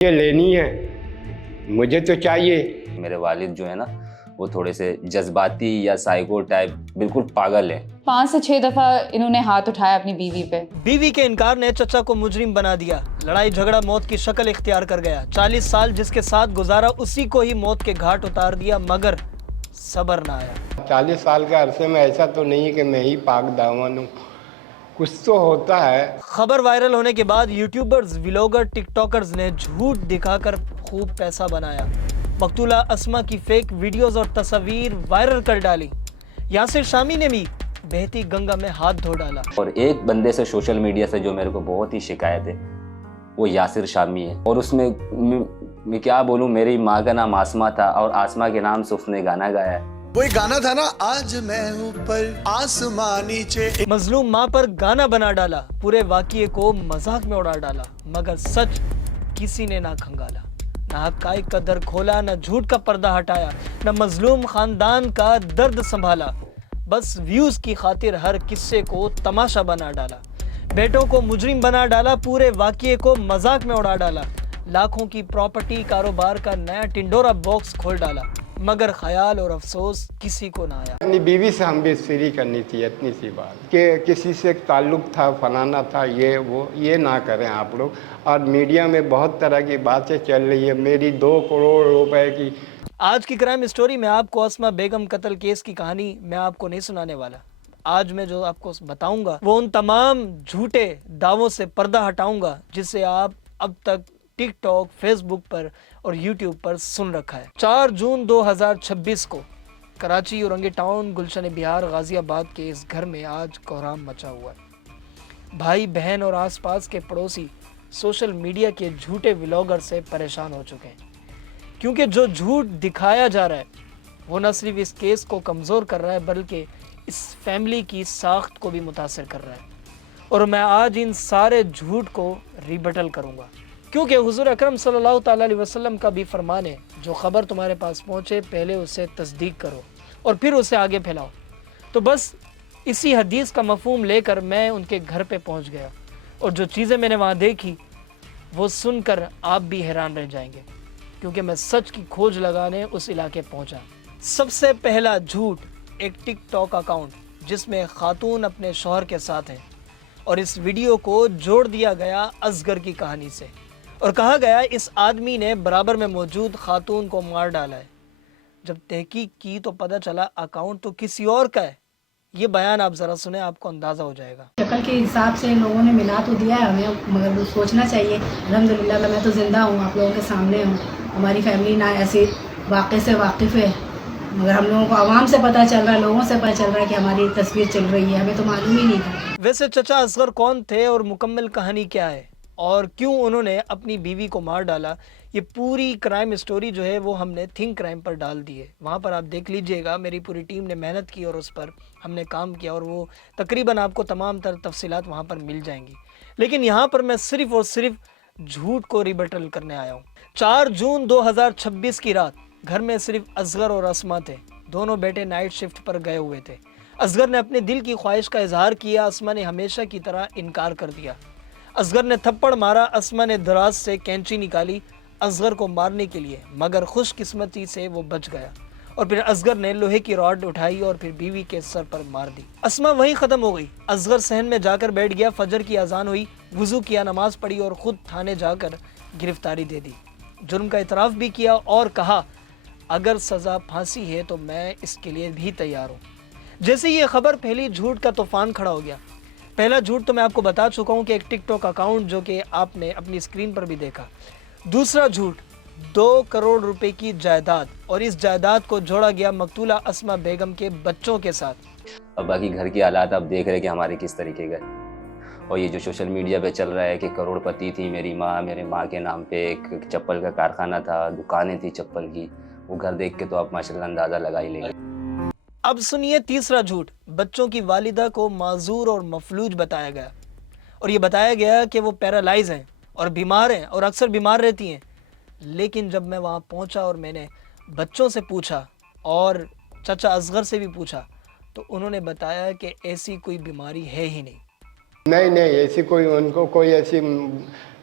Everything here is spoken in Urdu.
یہ لینی ہے مجھے تو چاہیے. میرے والد جو ہے نا وہ تھوڑے سے جذباتی یا سائیکو ٹائپ بالکل پاگل ہیں. 5 سے 6 دفعہ انہوں نے ہاتھ اٹھایا اپنی بیوی پہ. بیوی کے انکار نے چچا کو مجرم بنا دیا. لڑائی جھگڑا موت کی شکل اختیار کر گیا. 40 سال جس کے ساتھ گزارا اسی کو ہی موت کے گھاٹ اتار دیا مگر صبر نہ آیا. 40 سال کے عرصے میں ایسا تو نہیں ہے کہ میں ہی پاک دامن ہوں, کچھ تو ہوتا ہے. خبر وائرل ہونے کے بعد یوٹیوبرز, ولاگر, ٹک ٹاکرز نے جھوٹ دکھا کر خوب پیسہ بنایا. مقتولہ اسما کی فیک ویڈیوز اور تصاویر وائرل کر ڈالی. یاسر شامی نے بھی بہتی گنگا میں ہاتھ دھو ڈالا. اور ایک بندے سے سوشل میڈیا سے جو میرے کو بہت ہی شکایت ہے وہ یاسر شامی ہے. اور اس میں کیا بولوں, میری ماں کا نام آسما تھا اور آسما کے نام سے اس نے گانا گایا ہے. وہی گانا تھا نا, آج میں اوپر آسمان نیچے. مظلوم ماں پر گانا بنا ڈالا, پورے واقعے کو مذاق میں اڑا ڈالا مگر سچ کسی نے نہ کھنگالا. نہ حقائق کا در کھولا, نہ جھوٹ کا پردہ ہٹایا, نہ مظلوم خاندان کا درد سنبھالا. بس ویوز کی خاطر ہر قصے کو تماشا بنا ڈالا. بیٹوں کو مجرم بنا ڈالا, پورے واقعے کو مذاق میں اڑا ڈالا. لاکھوں کی پراپرٹی کاروبار کا نیا ٹنڈورا باکس کھول ڈالا مگر خیال اور افسوس کسی کو نہ آیا. اپنی بیوی سے ہم بھی فری کرنی تھی, اتنی سی بات کہ کسی سے تعلق تھا, فلانا تھا, یہ وہ, یہ نہ کریں آپ لوگ. اور میڈیا میں بہت طرح کی باتیں چل رہی ہے. میری 2 کروڑ روپے کی. آج کی کرائم اسٹوری میں آپ کو اسما بیگم قتل کیس کی کہانی میں آپ کو نہیں سنانے والا. آج میں جو آپ کو بتاؤں گا وہ ان تمام جھوٹے دعووں سے پردہ ہٹاؤں گا جسے آپ اب تک ٹک ٹاک, فیس بک پر اور یوٹیوب پر سن رکھا ہے. 4 جون 2026 کو کراچی اورنگی ٹاؤن گلشن بہار غازی آباد کے اس گھر میں آج کوہرام مچا ہوا ہے. بھائی بہن اور آس پاس کے پڑوسی سوشل میڈیا کے جھوٹے ولاگر سے پریشان ہو چکے ہیں کیونکہ جو جھوٹ دکھایا جا رہا ہے وہ نہ صرف اس کیس کو کمزور کر رہا ہے بلکہ اس فیملی کی ساخت کو بھی متاثر کر رہا ہے. اور میں آج ان سارے جھوٹ کو ریبٹل کروں گا کیونکہ حضور اکرم صلی اللہ تعالی علیہ وسلم کا بھی فرمان ہے, جو خبر تمہارے پاس پہنچے پہلے اسے تصدیق کرو اور پھر اسے آگے پھیلاؤ. تو بس اسی حدیث کا مفہوم لے کر میں ان کے گھر پہ پہنچ گیا اور جو چیزیں میں نے وہاں دیکھی وہ سن کر آپ بھی حیران رہ جائیں گے کیونکہ میں سچ کی کھوج لگانے اس علاقے پہنچا. سب سے پہلا جھوٹ ایک ٹک ٹاک اکاؤنٹ جس میں خاتون اپنے شوہر کے ساتھ ہیں اور اس ویڈیو کو جوڑ دیا گیا اصغر کی کہانی سے اور کہا گیا اس آدمی نے برابر میں موجود خاتون کو مار ڈالا ہے. جب تحقیق کی تو پتہ چلا اکاؤنٹ تو کسی اور کا ہے. یہ بیان آپ ذرا سنیں, آپ کو اندازہ ہو جائے گا. شکل کے حساب سے لوگوں نے ملا تو دیا ہے ہمیں مگر وہ سوچنا چاہیے. الحمدللہ میں تو زندہ ہوں, آپ لوگوں کے سامنے ہوں. ہماری فیملی نہ ایسے واقعے سے واقف ہے مگر ہم لوگوں کو عوام سے پتہ چل رہا ہے, لوگوں سے پتہ چل رہا ہے کہ ہماری تصویر چل رہی ہے, ہمیں تو معلوم ہی نہیں تھا. ویسے چچا اصغر کون تھے اور مکمل کہانی کیا ہے اور کیوں انہوں نے اپنی بیوی کو مار ڈالا, یہ پوری کرائم اسٹوری جو ہے وہ ہم نے تھنک کرائم پر ڈال دی ہے. وہاں پر آپ دیکھ لیجئے گا, میری پوری ٹیم نے محنت کی اور اس پر ہم نے کام کیا اور وہ تقریباً آپ کو تمام تر تفصیلات وہاں پر مل جائیں گی. لیکن یہاں پر میں صرف اور صرف جھوٹ کو ریبٹل کرنے آیا ہوں. 4 جون 2026 کی رات گھر میں صرف اصغر اور اسما تھے. دونوں بیٹے نائٹ شفٹ پر گئے ہوئے تھے. اصغر نے اپنے دل کی خواہش کا اظہار کیا, اسما نے ہمیشہ کی طرح انکار کر دیا. اصغر نے تھپڑ مارا, اسما نے دراز سے کینچی نکالی اصغر کو مارنے کے لیے مگر خوش قسمتی سے وہ بچ گیا. اور پھر اصغر نے لوہے کی راڈ اٹھائی اور پھر بیوی کے سر پر مار دی. اسما وہیں ختم ہو گئی. اصغر صحن میں جا کر بیٹھ گیا. فجر کی اذان ہوئی, وضو کیا, نماز پڑھی اور خود تھانے جا کر گرفتاری دے دی. جرم کا اعتراف بھی کیا اور کہا اگر سزا پھانسی ہے تو میں اس کے لیے بھی تیار ہوں. جیسے یہ خبر پھیلی جھوٹ کا طوفان کھڑا ہو گیا. پہلا جھوٹ تو میں آپ کو بتا چکا ہوں کہ ایک ٹک ٹاک اکاؤنٹ جو کہ آپ نے اپنی اسکرین پر بھی دیکھا. دوسرا جھوٹ 2 کروڑ روپے کی جائیداد اور اس جائیداد کو جوڑا گیا مقتولہ اسما بیگم کے بچوں کے ساتھ. اب باقی گھر کی حالات آپ دیکھ رہے کہ ہمارے کس طریقے گئے. اور یہ جو سوشل میڈیا پہ چل رہا ہے کہ کروڑ پتی تھی میری ماں, میرے ماں کے نام پہ ایک چپل کا کارخانہ تھا, دکانیں تھی چپل کی, وہ گھر دیکھ کے تو آپ ماشاءاللہ اندازہ لگا ہی لیں گے. اب سنیے تیسرا جھوٹ. بچوں کی والدہ کو معذور اور مفلوج بتایا گیا اور یہ بتایا گیا کہ وہ پیرالائز ہیں اور بیمار ہیں اور اکثر بیمار رہتی ہیں. لیکن جب میں وہاں پہنچا اور میں نے بچوں سے پوچھا اور چچا اصغر سے بھی پوچھا تو انہوں نے بتایا کہ ایسی کوئی بیماری ہے ہی نہیں. نہیں ایسی کوئی ان کو کوئی ایسی